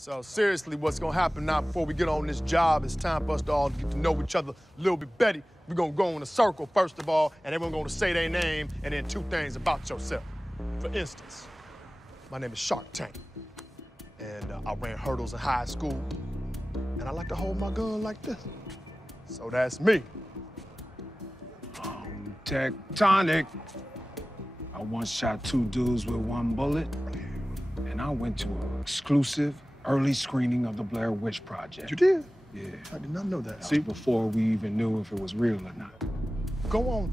So seriously, what's gonna happen now before we get on this job, it's time for us to all get to know each other a little bit better. We're gonna go in a circle, first of all, and everyone's gonna say their name and then two things about yourself. For instance, my name is Shark Tank, and I ran hurdles in high school, and I like to hold my gun like this. So that's me. Tectonic. I once shot 2 dudes with 1 bullet, and I went to an exclusive early screening of the Blair Witch Project. You did? Yeah. I did not know that. That was before we even knew if it was real or not. Go on.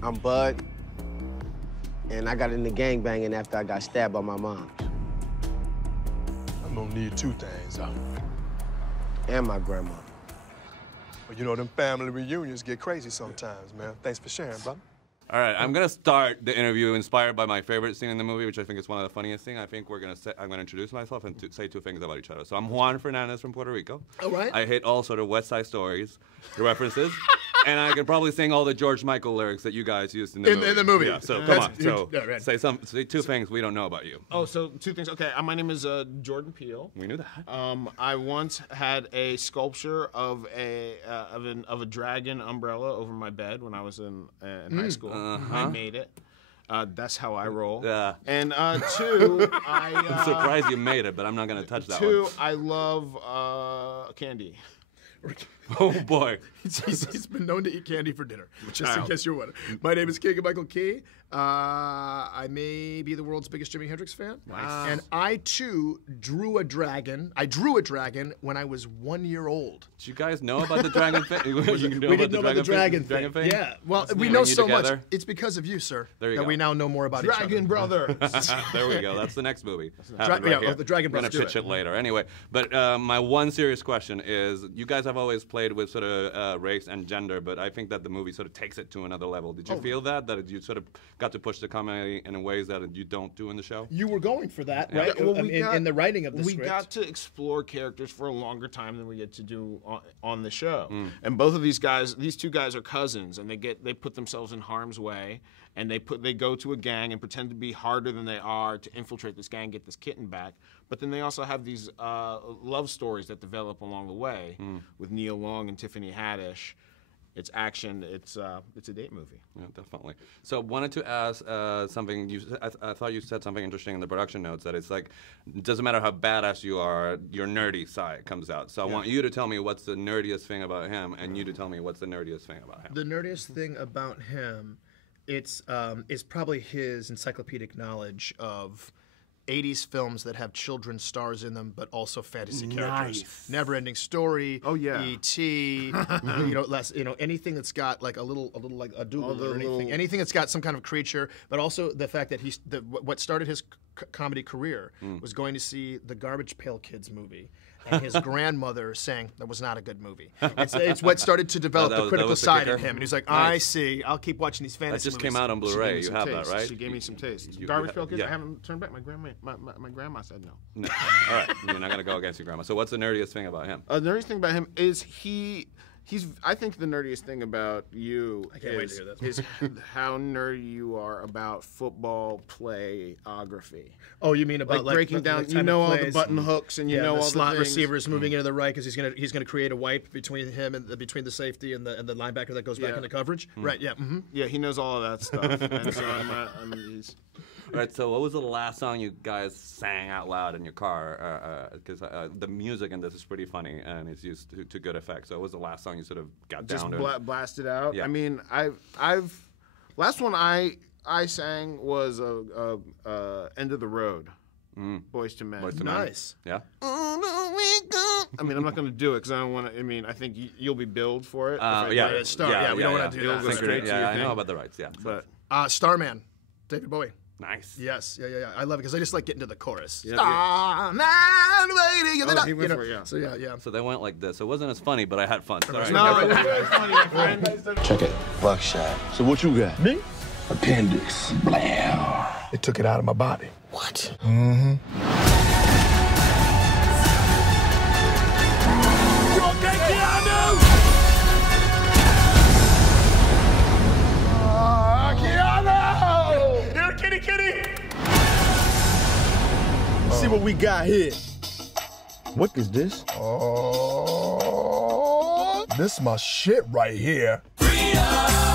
I'm Bud, and I got into gangbanging after I got stabbed by my mom. I'm gonna need 2 things, huh? And my grandma. But you know, them family reunions get crazy sometimes, man. Thanks for sharing, brother. All right, I'm gonna start the interview inspired by my favorite scene in the movie, which I think is one of the funniest things. I think I'm gonna introduce myself and say 2 things about each other. So I'm Juan Fernandez from Puerto Rico. All right. I hate all sort of West Side Stories, the references, and I can probably sing all the George-Michael lyrics that you guys used in the movie. In the movie. Yeah. So come That's on. So yeah, right. say 2 things we don't know about you. Oh, so 2 things. Okay, my name is Jordan Peele. We knew that. I once had a sculpture of a dragon umbrella over my bed when I was in high school. I made it. That's how I roll. Yeah. And 2, I'm surprised you made it, but I'm not gonna touch that 2, one. I love candy. Oh boy. He's been known to eat candy for dinner, just in case you're wondering. My name is Keegan-Michael. I may be the world's biggest Jimi Hendrix fan. Nice. And I, too, drew a dragon. I drew a dragon when I was 1 year old. Did you guys know about the dragon thing? We didn't know about the dragon thing. Yeah, well, we know so much. It's because of you, sir, that we now know more about each other. Dragon Brother. There we go. That's the next movie. The Dragon Brother. I'm gonna pitch it later. Anyway, but my one serious question is: you guys have always played with sort of race and gender, but I think that the movie sort of takes it to another level. Did you feel that you sort of got to push the comedy in ways that you don't do in the show? You were going for that, right? Well, in the writing of the script. We got to explore characters for a longer time than we get to do on the show. And both of these 2 guys are cousins, and they put themselves in harm's way, and they go to a gang and pretend to be harder than they are to infiltrate this gang, get this kitten back. But then they also have these love stories that develop along the way with Neil Long and Tiffany Haddish. It's action. It's a date movie. Yeah, definitely. So wanted to ask something. I thought you said something interesting in the production notes, that it's like, it doesn't matter how badass you are, your nerdy side comes out. So I want you to tell me what's the nerdiest thing about him, and you to tell me what's the nerdiest thing about him. The nerdiest thing about him, it's probably his encyclopedic knowledge of 80s films that have children stars in them, but also fantasy characters. Never-ending Story. Oh yeah. E.T. Anything that's got like a little like a doodle or anything. Anything that's got some kind of creature, but also the fact that what started his comedy career was going to see the Garbage Pail Kids movie. And his grandmother saying that was not a good movie. It's what started to develop the critical side in him. And he's like, I see. I'll keep watching these fantasy movies. That just came out on Blu-ray. You have that, right? She gave me some taste. Garbage Pail Kids, I haven't turned back. My grandma said no. No. All right. You're not going to go against your grandma. So what's the nerdiest thing about him? The nerdiest thing about him is I think the nerdiest thing about you is how nerdy you are about football playography. Oh, you mean about like breaking down? You know all the button hooks, and you know all the slot receivers moving into the right because he's gonna create a wipe between him and between the safety and the linebacker that goes back into coverage. Right? Yeah. Yeah, he knows all of that stuff. And so he's. All right, so what was the last song you guys sang out loud in your car? Because the music in this is pretty funny, and it's used to good effect. So what was the last song you sort of got down to? Just blasted out? Yeah. I mean, last one I sang was End of the Road, Boys to Men. Nice. Yeah? I mean, I'm not going to do it because I don't want to. I mean, I think you'll be billed for it. We don't want to do that. Go straight to your I thing. know about the rights, yeah. But Starman, David Bowie. Nice. Yes, yeah. I love it because I just like getting to the chorus. Starman waiting. He went for it, yeah. So yeah. So they went like this. It wasn't as funny, but I had fun. Sorry. No, it's funny, my friend. Check it. Buckshot. So what you got? Me? Appendix. Blam. They took it out of my body. What? Mm-hmm. You okay, Keanu? Keanu! Here, kitty! See what we got here. What is this? Oh, this my shit right here. Freedom!